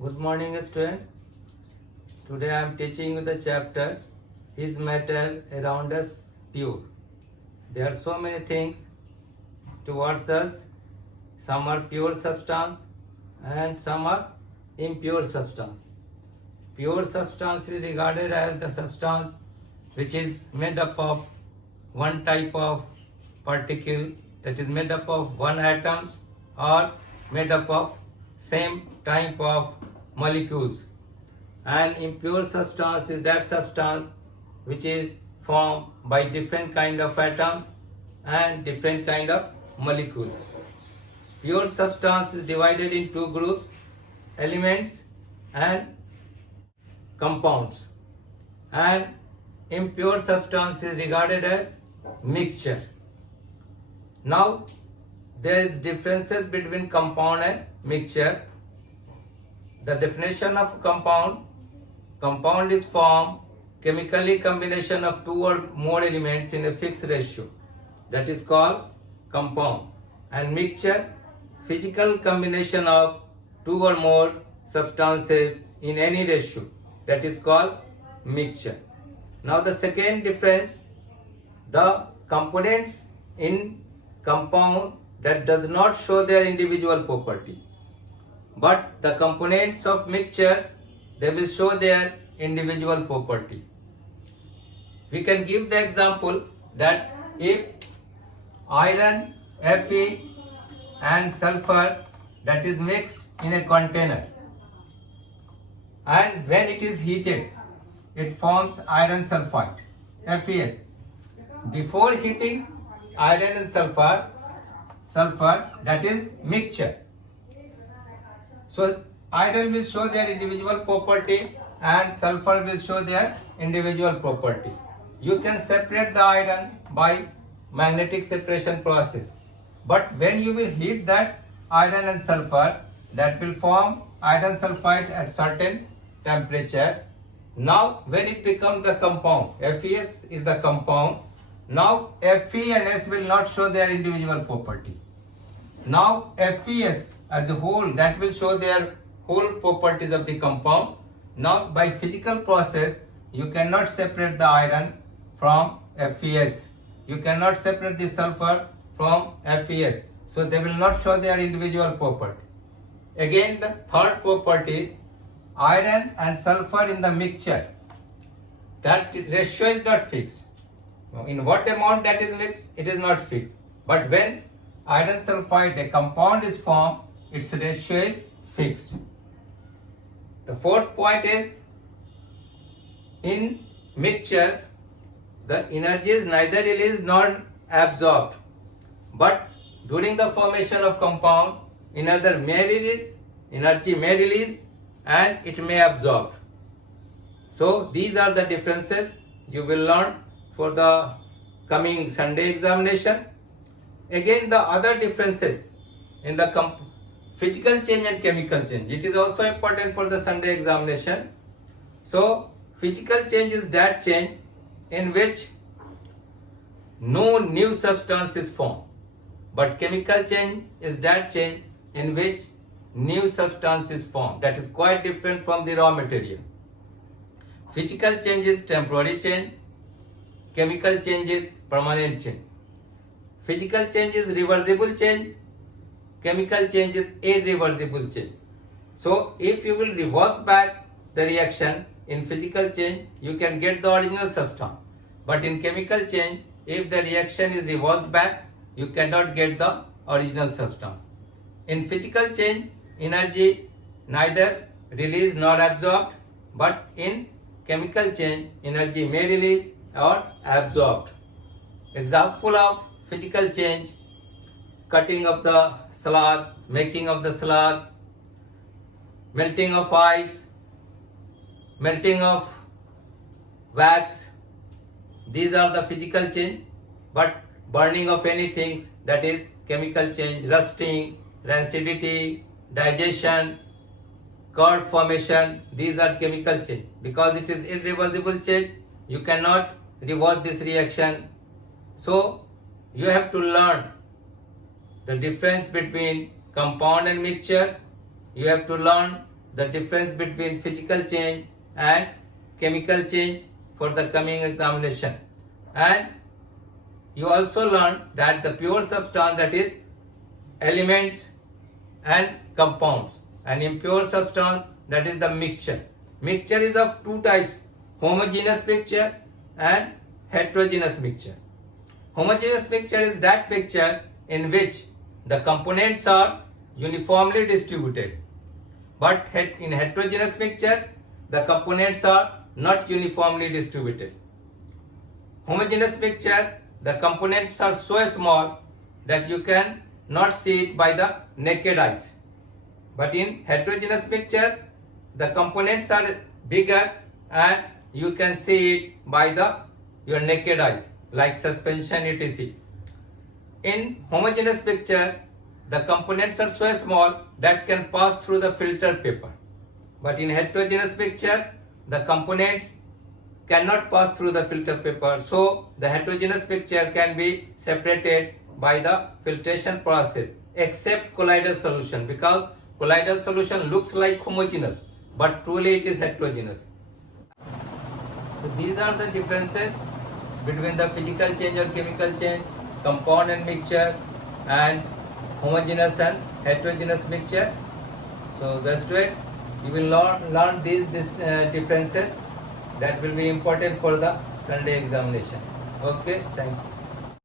Good morning, students. Today I am teaching you the chapter Is Matter Around Us Pure? There are so many things towards us. Some are pure substance and some are impure substance. Pure substance is regarded as the substance which is made up of one type of particle, that is made up of one atoms or made up of same type of molecules. And impure substance is that substance which is formed by different kind of atoms and different kind of molecules. Pure substance is divided in two groups, elements and compounds, and impure substance is regarded as mixture. Now there is differences between compound and mixture. The definition of compound is formed chemically combination of two or more elements in a fixed ratio, that is called compound. And mixture, physical combination of two or more substances in any ratio, that is called mixture. Now the second difference, the components in compound that does not show their individual property, but the components of mixture, they will show their individual property. We can give the example that if iron, Fe and sulfur that is mixed in a container, and when it is heated it forms iron sulfide, FeS. Before heating iron and sulfur that is mixture. So iron will show their individual property and sulfur will show their individual properties. You can separate the iron by magnetic separation process. But when you will heat that iron and sulfur, that will form iron sulfide at certain temperature. Now when it becomes the compound, FeS is the compound. Now Fe and S will not show their individual property. Now FeS as a whole, that will show their whole properties of the compound. Now by physical process you cannot separate the iron from FeS. You cannot separate the sulfur from FeS. So they will not show their individual property. Again the third property is iron and sulfur in the mixture. That ratio is not fixed. In what amount that is mixed, it is not fixed. But when iron sulfide, a compound is formed, its ratio is fixed. The fourth point is, in mixture, the energy is neither released nor absorbed. But during the formation of compound, energy may release and it may absorb. So these are the differences you will learn for the coming Sunday examination. Again, the other differences in the physical change and chemical change, it is also important for the Sunday examination. So physical change is that change in which no new substance is formed, but chemical change is that change in which new substance is formed. That is quite different from the raw material. Physical change is temporary change, chemical change is permanent change. Physical change is reversible change, chemical change is irreversible change. So if you will reverse back the reaction in physical change, you can get the original substance. But in chemical change, if the reaction is reversed back, you cannot get the original substance. In physical change, energy neither released nor absorbed, but in chemical change, energy may release or absorbed. Example of physical change: cutting of the salad, making of the salad, melting of ice, melting of wax. These are the physical change. But burning of anything, that is chemical change. Rusting, rancidity, digestion, curd formation, these are chemical change. Because it is irreversible change, you cannot reverse this reaction. So you have to learn the difference between compound and mixture. You have to learn the difference between physical change and chemical change for the coming examination. And you also learned that the pure substance, that is elements and compounds, and impure substance, that is the mixture. Mixture is of two types: homogeneous mixture and heterogeneous mixture. Homogeneous mixture is that mixture in which the components are uniformly distributed, but in heterogeneous mixture the components are not uniformly distributed. Homogeneous mixture, the components are so small that you can not see it by the naked eyes, but in heterogeneous mixture the components are bigger and you can see it by your naked eyes, like suspension etc. In homogeneous mixture the components are so small that can pass through the filter paper, but in heterogeneous mixture the components cannot pass through the filter paper, so the heterogeneous mixture can be separated by the filtration process, except colloidal solution, because colloidal solution looks like homogeneous but truly it is heterogeneous. So these are the differences between the physical change or chemical change, compound and mixture, and homogeneous and heterogeneous mixture. So the student, you will learn these differences that will be important for the Sunday examination. Okay, thank you.